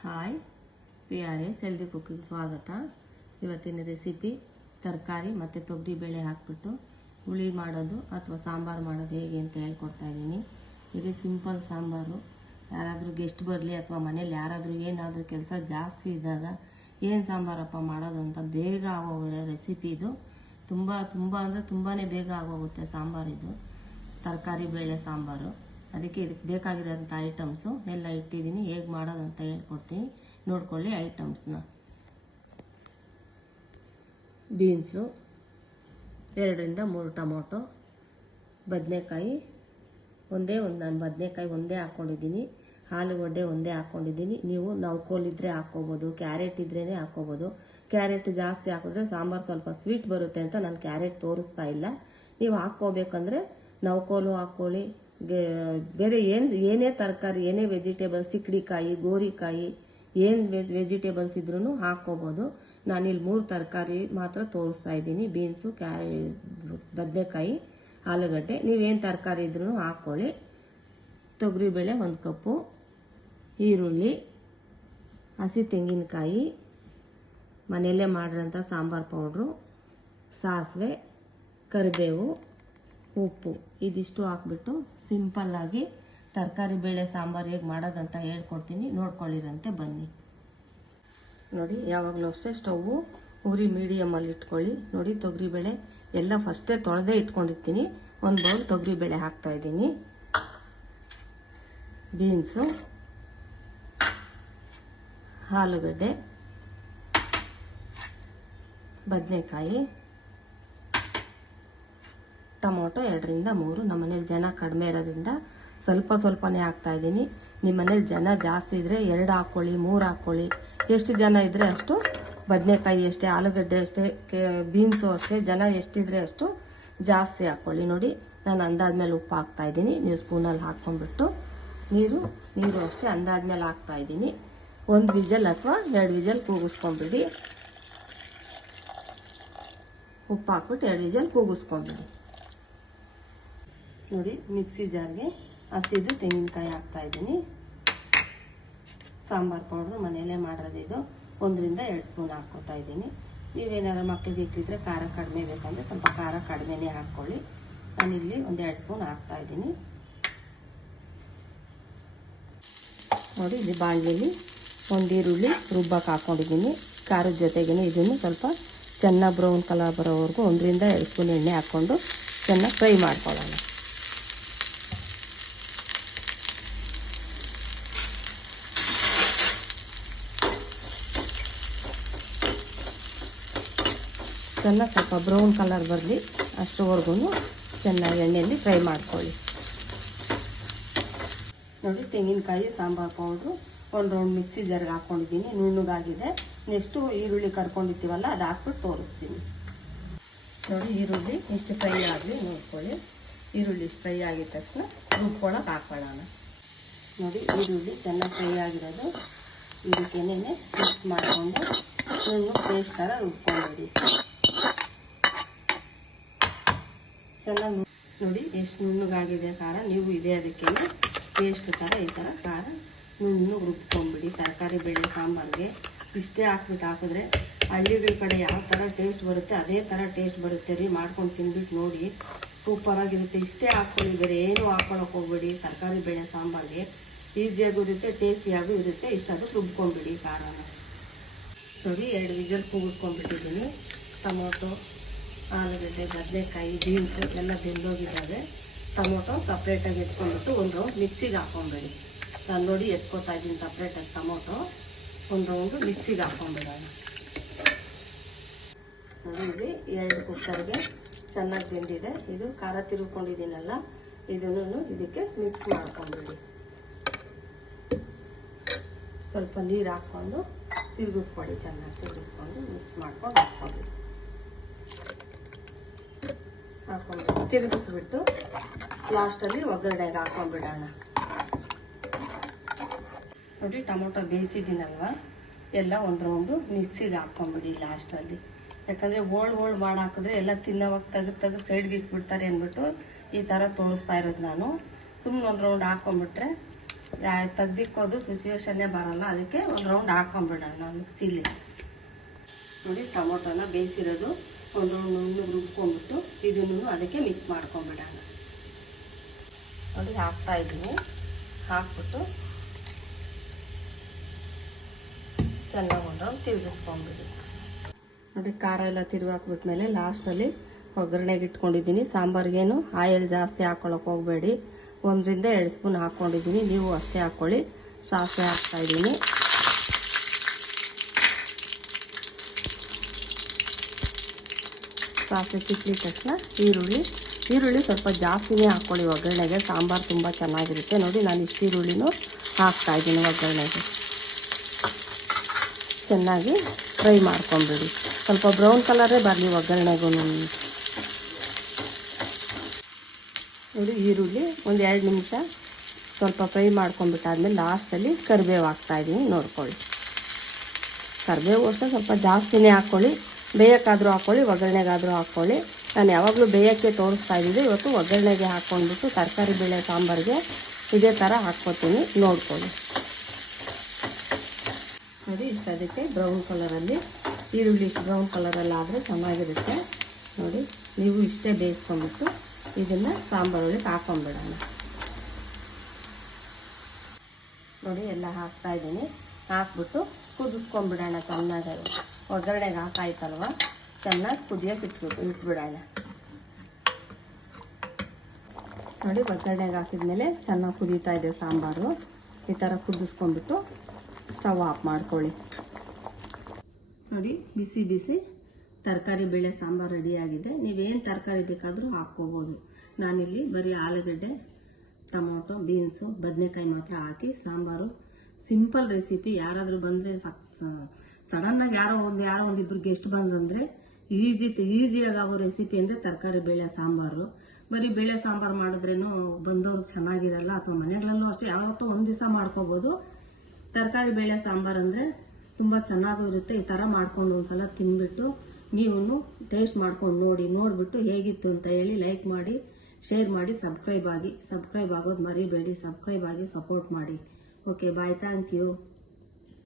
Hi, PRS healthy cooking ಸ್ವಾಗತ. ಇವತ್ತಿನ recipe ತರಕಾರಿ ಮತ್ತು ತೊಗರಿಬೇಳೆ ಹಾಕಿಬಿಟ್ಟು ಹುಳಿ ಮಾಡೋದು ಅಥವಾ ಸಾಂಬಾರು ಮಾಡೋದು ಹೇಗೆ ಅಂತ ಹೇಳ್ಕೊಡ್ತಾ ಇದ್ದೀನಿ. ಇದು ಸಿಂಪಲ್ ಸಾಂಬಾರು. ಯಾರಾದರೂ ಗೆಸ್ಟ್ ಬರಲಿ ಅಥವಾ ಮನೇಲಿ ಯಾರಾದರೂ ಏನಾದರೂ ಕೆಲಸ ಜಾಸ್ತಿ ಇದ್ದಾಗ ಏನು ಸಾಂಬಾರಪ್ಪ ಮಾಡೋದು ಅಂತ ಬೇಗ ಆಗೋಗಿರೋ ರೆಸಿಪಿ ಇದು. ತುಂಬ ಅಂದರೆ ತುಂಬಾ ಬೇಗ ಆಗೋಗುತ್ತೆ ಸಾಂಬಾರಿದು. ತರಕಾರಿ ಬೇಳೆ ಸಾಂಬಾರು. ಅದಕ್ಕೆ ಇದಕ್ಕೆ ಬೇಕಾಗಿರೋಂಥ ಐಟಮ್ಸು ಎಲ್ಲ ಇಟ್ಟಿದ್ದೀನಿ. ಹೇಗೆ ಮಾಡೋದು ಅಂತ ಹೇಳ್ಕೊಡ್ತೀನಿ, ನೋಡ್ಕೊಳ್ಳಿ ಐಟಮ್ಸ್ನ. ಬೀನ್ಸು 2ರಿಂದ 3 ಟೊಮೊಟೊ, ಬದನೆಕಾಯಿ ನಾನು ಬದನೆಕಾಯಿ ಒಂದೇ ಹಾಕ್ಕೊಂಡಿದ್ದೀನಿ, ಆಲೂಗಡ್ಡೆ ಒಂದೇ ಹಾಕ್ಕೊಂಡಿದ್ದೀನಿ. ನೀವು ನವ್ಕೋಲಿದ್ರೆ ಹಾಕ್ಕೋಬೋದು, ಕ್ಯಾರೆಟ್ ಇದ್ರೇ ಹಾಕ್ಕೋಬೋದು. ಕ್ಯಾರೆಟ್ ಜಾಸ್ತಿ ಹಾಕಿದ್ರೆ ಸಾಂಬಾರು ಸ್ವಲ್ಪ ಸ್ವೀಟ್ ಬರುತ್ತೆ ಅಂತ ನಾನು ಕ್ಯಾರೆಟ್ ತೋರಿಸ್ತಾ ಇಲ್ಲ. ನೀವು ಹಾಕ್ಕೋಬೇಕಂದ್ರೆ ನವ್ಕೋಲು ಹಾಕ್ಕೊಳ್ಳಿ. ಬೇರೆ ಏನೇ ತರಕಾರಿ, ಏನೇ ವೆಜಿಟೇಬಲ್ಸ್, ಚಿಕ್ಕಡಿಕಾಯಿ, ಗೋರಿಕಾಯಿ, ಏನು ವೆಜಿಟೇಬಲ್ಸ್ ಇದ್ರೂ ಹಾಕ್ಕೋಬೋದು. ನಾನಿಲ್ಲಿ 3 ತರಕಾರಿ ಮಾತ್ರ ತೋರಿಸ್ತಾ ಇದ್ದೀನಿ. ಬೀನ್ಸು, ಬದನೆಕಾಯಿ, ಆಲೂಗಡ್ಡೆ. ನೀವೇನು ತರಕಾರಿ ಇದ್ರೂ ಹಾಕ್ಕೊಳ್ಳಿ. ತೊಗರಿಬೇಳೆ 1 ಕಪ್ಪು, ಈರುಳ್ಳಿ, ಹಸಿ ತೆಂಗಿನಕಾಯಿ, ಮನೆಯಲ್ಲೇ ಮಾಡಿರೋಂಥ ಸಾಂಬಾರು ಪೌಡ್ರು, ಸಾಸಿವೆ, ಕರಿಬೇವು, ಉಪ್ಪು, ಇದಿಷ್ಟು ಹಾಕ್ಬಿಟ್ಟು ಸಿಂಪಲ್ಲಾಗಿ ತರಕಾರಿ ಬೇಳೆ ಸಾಂಬಾರು ಹೇಗೆ ಮಾಡೋದಂತ ಹೇಳ್ಕೊಡ್ತೀನಿ, ನೋಡ್ಕೊಳ್ಳಿರಂತೆ ಬನ್ನಿ. ನೋಡಿ, ಯಾವಾಗಲೂ ಅಷ್ಟೇ ಸ್ಟವ್ವು ಉರಿ ಮೀಡಿಯಮಲ್ಲಿ ಇಟ್ಕೊಳ್ಳಿ. ನೋಡಿ, ತೊಗರಿಬೇಳೆ ಎಲ್ಲ ಫಸ್ಟೇ ತೊಳೆದೇ ಇಟ್ಕೊಂಡಿರ್ತೀನಿ. 1 ಬೌಲ್ ತೊಗರಿಬೇಳೆ ಹಾಕ್ತಾ ಇದ್ದೀನಿ. ಬೀನ್ಸು, ಆಲೂಗಡ್ಡೆ, ಬದನೆಕಾಯಿ, ಟೊಮೊಟೊ 2ರಿಂದ 3. ನಮ್ಮ ಮನೇಲಿ ಜನ ಕಡಿಮೆ ಇರೋದ್ರಿಂದ ಸ್ವಲ್ಪನೇ ಹಾಕ್ತಾ ಇದ್ದೀನಿ. ನಿಮ್ಮ ಮನೇಲಿ ಜನ ಜಾಸ್ತಿ ಇದ್ರೆ 2 ಹಾಕ್ಕೊಳ್ಳಿ, 3 ಹಾಕ್ಕೊಳ್ಳಿ. ಎಷ್ಟು ಜನ ಇದ್ರೆ ಅಷ್ಟು. ಬದನೆಕಾಯಿ ಅಷ್ಟೇ, ಆಲೂಗಡ್ಡೆ ಅಷ್ಟೇ, ಬೀನ್ಸು ಅಷ್ಟೇ. ಜನ ಎಷ್ಟಿದ್ರೆ ಅಷ್ಟು ಜಾಸ್ತಿ ಹಾಕ್ಕೊಳ್ಳಿ. ನೋಡಿ, ನಾನು ಅಂದಾದ್ಮೇಲೆ ಉಪ್ಪು ಹಾಕ್ತಾ ಇದ್ದೀನಿ. ನೀವು ಸ್ಪೂನಲ್ಲಿ ಹಾಕ್ಕೊಂಡ್ಬಿಟ್ಟು ನೀರು ಅಷ್ಟೇ ಅಂದಾದ್ಮೇಲೆ ಹಾಕ್ತಾ ಇದ್ದೀನಿ. 1 ವಿಜಲ್ ಅಥವಾ 2 ವಿಜಲ್ ಕೂಗಿಸ್ಕೊಂಡ್ಬಿಡಿ. ಉಪ್ಪು ಹಾಕ್ಬಿಟ್ಟು 2 ವಿಜಲ್ ಕೂಗಿಸ್ಕೊಂಡ್ಬಿಡಿ. ನೋಡಿ, ಮಿಕ್ಸಿ ಜಾರ್ಗೆ ಹಸಿದು ತೆಂಗಿನಕಾಯಿ ಹಾಕ್ತಾ ಇದ್ದೀನಿ. ಸಾಂಬಾರು ಪೌಡ್ರು ಮನೆಯಲ್ಲೇ ಮಾಡೋದು ಇದು. 1ರಿಂದ 2 ಸ್ಪೂನ್ ಹಾಕ್ಕೋತಾ ಇದ್ದೀನಿ. ನೀವೇನಾದ್ರು ಮಕ್ಳಿಗೆ ಇಟ್ಟಿದ್ರೆ ಖಾರ ಕಡಿಮೆ ಬೇಕಂದ್ರೆ ಸ್ವಲ್ಪ ಖಾರ ಕಡಿಮೆನೇ ಹಾಕ್ಕೊಳ್ಳಿ. ನಾನಿಲ್ಲಿ 1-2 ಸ್ಪೂನ್ ಹಾಕ್ತಾ ಇದ್ದೀನಿ. ನೋಡಿ, ಇಲ್ಲಿ ಬಾಣಲೆಯಲ್ಲಿ 1 ಈರುಳ್ಳಿ ರುಬ್ಬಕ್ಕೆ ಹಾಕ್ಕೊಂಡಿದ್ದೀನಿ. ಖಾರದ ಜೊತೆಗೇ ಇದನ್ನು ಸ್ವಲ್ಪ ಚೆನ್ನಾಗಿ ಬ್ರೌನ್ ಕಲರ್ ಬರೋವರೆಗೂ 1ರಿಂದ 2 ಸ್ಪೂನ್ ಎಣ್ಣೆ ಹಾಕ್ಕೊಂಡು ಚೆನ್ನಾಗಿ ಫ್ರೈ ಮಾಡ್ಕೊಳ್ಳೋಣ. ಚೆನ್ನಾಗಿ ಸ್ವಲ್ಪ ಬ್ರೌನ್ ಕಲರ್ ಬರಲಿ ಅಷ್ಟರವರೆಗೂ ಚೆನ್ನಾಗಿ ಎಣ್ಣೆಯಲ್ಲಿ ಫ್ರೈ ಮಾಡ್ಕೊಳ್ಳಿ. ನೋಡಿ, ತೆಂಗಿನಕಾಯಿ ಸಾಂಬಾರು ಪೌಡ್ರು 1 ರೌಂಡ್ ಮಿಕ್ಸಿ ಜಾರ್ಗೆ ಹಾಕ್ಕೊಂಡಿದ್ದೀನಿ. ನುಣ್ಣಗಾಗಿದೆ. ನೆಕ್ಸ್ಟು ಈರುಳ್ಳಿ ಕರ್ಕೊಂಡಿರ್ತೀವಲ್ಲ ಅದು ಹಾಕ್ಬಿಟ್ಟು ತೋರಿಸ್ತೀನಿ. ನೋಡಿ, ಈರುಳ್ಳಿ ಇಷ್ಟು ಫ್ರೈ ಆಗಲಿ ನೋಡ್ಕೊಳ್ಳಿ. ಈರುಳ್ಳಿ ಇಷ್ಟು ಫ್ರೈ ಆಗಿದ ತಕ್ಷಣ ರುಬ್ಕೊಳಕ್ಕೆ ಹಾಕೊಳ್ಳೋಣ. ನೋಡಿ, ಈರುಳ್ಳಿ ಚೆನ್ನಾಗಿ ಫ್ರೈ ಆಗಿರೋದು ಇದಕ್ಕೇನೆ ಮಿಕ್ಸ್ ಮಾಡಿಕೊಂಡು ನುಣ್ಣು ಪೇಸ್ಟ್ ಥರ ರುಬ್ಕೊಂಡ್ಬಿಡಿ. ಚೆನ್ನಾಗಿ ನೋಡಿ ಎಷ್ಟು ನುಣ್ಣಗಾಗಿದೆ ಖಾರ. ನೀವು ಇದೇ ಅದಕ್ಕೆ ಪೇಸ್ಟ್ ಥರ ಈ ಥರ ಖಾರ ನುಣ್ಣಗೆ ರುಬ್ಕೊಂಡ್ಬಿಡಿ. ತರಕಾರಿ ಬೇಳೆ ಸಾಂಬಾರಿಗೆ ಇಷ್ಟೇ ಹಾಕಿದ್ರೆ ಹಳ್ಳಿಗಳ ಕಡೆ ಯಾವ ಥರ ಟೇಸ್ಟ್ ಬರುತ್ತೆ ಅದೇ ಥರ ಟೇಸ್ಟ್ ಬರುತ್ತೆ ರೀ. ಮಾಡ್ಕೊಂಡು ತಿಂದ್ಬಿಟ್ಟು ನೋಡಿ, ಸೂಪರಾಗಿರುತ್ತೆ. ಇಷ್ಟೇ ಹಾಕ್ಕೊಳ್ಳಿ, ಬೇರೆ ಏನೂ ಹಾಕ್ಕೊಳಕ್ಕೆ ಹೋಗ್ಬೇಡಿ. ತರಕಾರಿ ಬೇಳೆ ಸಾಂಬಾರಿಗೆ ಈಸಿಯಾಗೂ ಇರುತ್ತೆ, ಟೇಸ್ಟಿಯಾಗೂ ಇರುತ್ತೆ. ಇಷ್ಟಾದರೂ ರುಬ್ಕೊಂಡ್ಬಿಡಿ ಖಾರನ. ನೋಡಿ, 2 ವಿಜಲ್ ಕೂಗಿಸ್ಕೊಂಡ್ಬಿಟ್ಟಿದ್ದೀನಿ. ಟೊಮೊಟೊ, ಆಲೂಗಡ್ಡೆ, ಬದನೆಕಾಯಿ, ಬೀನ್ಸು ಎಲ್ಲ ಬೆಂದೋಗಿದ್ದಾವೆ. ಟೊಮೊಟೊ ಸಪ್ರೇಟಾಗಿ ಎತ್ಕೊಂಡ್ಬಿಟ್ಟು 1 ರೌಂಡ್ ಮಿಕ್ಸಿಗೆ ಹಾಕ್ಕೊಂಬೇಡಿ. ನಾನು ನೋಡಿ ಎತ್ಕೋತಾ ಇದ್ದೀನಿ ಸಪ್ರೇಟಾಗಿ. ಟೊಮೊಟೊ 1 ರೌಂಡು ಮಿಕ್ಸಿಗೆ ಹಾಕ್ಕೊಂಬಿಡೋಣ. ನೋಡಿ, 2 ಕುಕ್ಕರ್ಗೆ ಚೆನ್ನಾಗಿ ಬೆಂದಿದೆ. ಇದು ಖಾರ ತಿರುಗಿಕೊಂಡಿದ್ದೀನಲ್ಲ, ಇದನ್ನು ಇದಕ್ಕೆ ಮಿಕ್ಸ್ ಮಾಡ್ಕೊಂಬಿಡಿ. ಸ್ವಲ್ಪ ನೀರು ಹಾಕ್ಕೊಂಡು ತಿರುಗಿಸ್ಕೊಡಿ. ಚೆನ್ನಾಗಿ ತಿರುಗಿಸ್ಕೊಂಡು ಮಿಕ್ಸ್ ಮಾಡ್ಕೊಂಡು ಹಾಕ್ಕೊಂಬಿಡಿ. ತಿರುಗಿಸ್ಬಿಟ್ಟು ಲಾಸ್ಟಲ್ಲಿ ಒಗ್ಗರಣೆಗೆ ಹಾಕೊಂಡ್ಬಿಡೋಣ. ನೋಡಿ, ಟೊಮೊಟೊ ಬೇಯಿಸಿದ್ದೀನಲ್ವ, ಎಲ್ಲ 1 ರೌಂಡು ಮಿಕ್ಸಿಗೆ ಹಾಕ್ಕೊಂಬಿಡಿ ಲಾಸ್ಟಲ್ಲಿ. ಯಾಕಂದರೆ ಓಲ್ಡ್ ಮಾಡಿ ಹಾಕಿದ್ರೆ ಎಲ್ಲ ತಿನ್ನೋವಾಗ ತೆಗೆದು ಸೈಡ್ಗೆ ಇಟ್ಬಿಡ್ತಾರೆ ಅಂದ್ಬಿಟ್ಟು ಈ ಥರ ತೋರಿಸ್ತಾ ಇರೋದು ನಾನು. ಸುಮ್ಮನೆ 1 ರೌಂಡ್ ಹಾಕ್ಕೊಂಬಿಟ್ರೆ ತೆಗ್ದಿಕ್ಕೋದು ಸಿಚುವೇಶನ್ನೇ ಬರಲ್ಲ, ಅದಕ್ಕೆ ಒಂದು ರೌಂಡ್ ಹಾಕೊಂಡ್ಬಿಡೋಣ ಮಿಕ್ಸಿಲಿ. ನೋಡಿ ಟೊಮೊಟೊನ ಬೇಯಿಸಿರೋದು ಒಂದು ರೌಂಡ್ ನುಣ್ಣಗೆ ರುಬ್ಕೊಂಡ್ಬಿಟ್ಟು ಇದನ್ನು ಅದಕ್ಕೆ ಮಿಕ್ಸ್ ಮಾಡ್ಕೊಂಡ್ಬಿಡೋಣ. ನೋಡಿ ಹಾಕ್ತಾ ಇದ್ದೀನಿ. ಹಾಕ್ಬಿಟ್ಟು ಚೆನ್ನಾಗಿ ಒಂದು ರೌಂಡ್ ತಿರುಗಿಸ್ಕೊಂಡ್ಬಿಡಿ. ನೋಡಿ ಖಾರ ಎಲ್ಲ ತಿರುವಾಕ್ಬಿಟ್ಮೇಲೆ ಲಾಸ್ಟಲ್ಲಿ ಒಗ್ಗರಣೆಗೆ ಇಟ್ಕೊಂಡಿದ್ದೀನಿ. ಸಾಂಬಾರಿಗೇನು ಆಯಿಲ್ ಜಾಸ್ತಿ ಹಾಕೊಳ್ಳೋಕೆ ಹೋಗಬೇಡಿ. 1 ರಿಂದ 2 ಸ್ಪೂನ್ ಹಾಕ್ಕೊಂಡಿದ್ದೀನಿ, ನೀವು ಅಷ್ಟೇ ಹಾಕ್ಕೊಳ್ಳಿ. ಸಾಸಿವೆ ಹಾಕ್ತಾ ಇದ್ದೀನಿ. ಸಾಸಿವೆ ಚಿಕ್ಲಿದ ತಕ್ಷಣ ಈರುಳ್ಳಿ ಸ್ವಲ್ಪ ಜಾಸ್ತಿನೇ ಹಾಕ್ಕೊಳ್ಳಿ ಒಗ್ಗರಣೆಗೆ, ಸಾಂಬಾರು ತುಂಬ ಚೆನ್ನಾಗಿರುತ್ತೆ. ನೋಡಿ ನಾನು ಇಷ್ಟು ಈರುಳ್ಳಿನೂ ಹಾಕ್ತಾ ಇದ್ದೀನಿ ಒಗ್ಗರಣೆಗೆ. ಚೆನ್ನಾಗಿ ಫ್ರೈ ಮಾಡ್ಕೊಂಬಿಡಿ. ಸ್ವಲ್ಪ ಬ್ರೌನ್ ಕಲರೇ ಬರಲಿ ಒಗ್ಗರಣೆಗೂ. ನೋಡಿ ಈರುಳ್ಳಿ ಒಂದು 2 ನಿಮಿಷ ಸ್ವಲ್ಪ ಫ್ರೈ ಮಾಡ್ಕೊಂಡ್ಬಿಟ್ಟಾದ್ಮೇಲೆ ಲಾಸ್ಟಲ್ಲಿ ಕರಿಬೇವು ಹಾಕ್ತಾಯಿದ್ದೀನಿ. ನೋಡ್ಕೊಳ್ಳಿ, ಕರಿಬೇವು ಅಷ್ಟೇ ಸ್ವಲ್ಪ ಜಾಸ್ತಿನೇ ಹಾಕ್ಕೊಳ್ಳಿ. ಬೇಯಕ್ಕಾದರೂ ಹಾಕ್ಕೊಳ್ಳಿ, ಒಗ್ಗರಣೆಗಾದರೂ ಹಾಕ್ಕೊಳ್ಳಿ. ನಾನು ಯಾವಾಗಲೂ ಬೇಯಕ್ಕೆ ತೋರಿಸ್ತಾ ಇದ್ದಿದ್ದು, ಇವತ್ತು ಒಗ್ಗರಣೆಗೆ ಹಾಕ್ಕೊಂಡ್ಬಿಟ್ಟು ತರಕಾರಿ ಬೇಳೆ ಸಾಂಬಾರಿಗೆ ಇದೇ ಥರ ಹಾಕ್ಕೊತೀನಿ, ನೋಡ್ಕೊಳ್ಳಿ. ನೋಡಿ ಇಷ್ಟು ಅದಕ್ಕೆ ಬ್ರೌನ್ ಕಲರಲ್ಲಿ ಈರುಳ್ಳಿ ಇಷ್ಟು ಬ್ರೌನ್ ಕಲರಲ್ಲಿ ಆದರೆ ಚೆನ್ನಾಗಿರುತ್ತೆ. ನೋಡಿ ನೀವು ಇಷ್ಟೇ ಬೇಯಿಸ್ಕೊಂಡ್ಬಿಟ್ಟು ಇದನ್ನು ಸಾಂಬಾರೊಳಗೆ ಹಾಕೊಂಡ್ಬಿಡೋಣ. ನೋಡಿ ಎಲ್ಲ ಹಾಕ್ತಾ ಇದ್ದೀನಿ. ಹಾಕ್ಬಿಟ್ಟು ಕುದಿಸ್ಕೊಂಡ್ಬಿಡೋಣ ಚೆನ್ನಾಗಿ. ಒಗ್ಗರಣೆಗೆ ಹಾಕಾಯ್ತಲ್ವ, ಚೆನ್ನಾಗಿ ಕುದಿಯೋಕೆ ಇಟ್ಬಿಡೋಣ. ನೋಡಿ ಒಗ್ಗರಣೆಗೆ ಹಾಕಿದ್ಮೇಲೆ ಚೆನ್ನಾಗಿ ಕುದೀತಾ ಇದೆ ಸಾಂಬಾರು. ಈ ಥರ ಕುದಿಸ್ಕೊಂಡ್ಬಿಟ್ಟು ಸ್ಟವ್ ಆಫ್ ಮಾಡ್ಕೊಳ್ಳಿ. ನೋಡಿ ಬಿಸಿ ಬಿಸಿ ತರಕಾರಿ ಬೇಳೆ ಸಾಂಬಾರು ರೆಡಿಯಾಗಿದೆ. ನೀವೇನು ತರಕಾರಿ ಬೇಕಾದರೂ ಹಾಕ್ಕೋಬೋದು. ನಾನಿಲ್ಲಿ ಬರೀ ಆಲೂಗಡ್ಡೆ, ಟೊಮೊಟೊ, ಬೀನ್ಸು, ಬದನೆಕಾಯಿ ಮಾತ್ರ ಹಾಕಿ ಸಾಂಬಾರು ಸಿಂಪಲ್ ರೆಸಿಪಿ. ಯಾರಾದರೂ ಬಂದರೆ ಸಡನ್ನಾಗಿ ಯಾರೋ ಒಂದಿಬ್ರು ಗೆಸ್ಟ್ ಬಂದ್ರಂದರೆ ಈಸಿಯಾಗಿ ಆಗೋ ರೆಸಿಪಿ ಅಂದರೆ ತರಕಾರಿ ಬೇಳೆ ಸಾಂಬಾರು. ಬರೀ ಬೇಳೆ ಸಾಂಬಾರು ಮಾಡಿದ್ರೇನು ಬಂದವ್ರಿಗೆ ಚೆನ್ನಾಗಿರಲ್ಲ, ಅಥವಾ ಮನೆಗಳಲ್ಲೂ ಅಷ್ಟೇ ಯಾವತ್ತೋ ಒಂದು ದಿವಸ ಮಾಡ್ಕೋಬೋದು. ತರಕಾರಿ ಬೇಳೆ ಸಾಂಬಾರು ಅಂದರೆ ತುಂಬ ಚೆನ್ನಾಗೂ ಇರುತ್ತೆ. ಈ ಥರ ಮಾಡ್ಕೊಂಡು ಒಂದ್ಸಲ ತಿಂದ್ಬಿಟ್ಟು ನೀವು ಟೇಸ್ಟ್ ಮಾಡ್ಕೊಂಡು ನೋಡಿಬಿಟ್ಟು ಹೇಗಿತ್ತು ಅಂತ ಹೇಳಿ ಲೈಕ್ ಮಾಡಿ, ಶೇರ್ ಮಾಡಿ, ಸಬ್ಸ್ಕ್ರೈಬ್ ಆಗೋದು ಮರಿಬೇಡಿ. ಸಬ್ಸ್ಕ್ರೈಬ್ ಆಗಿ ಸಪೋರ್ಟ್ ಮಾಡಿ. Okay bye, thank you.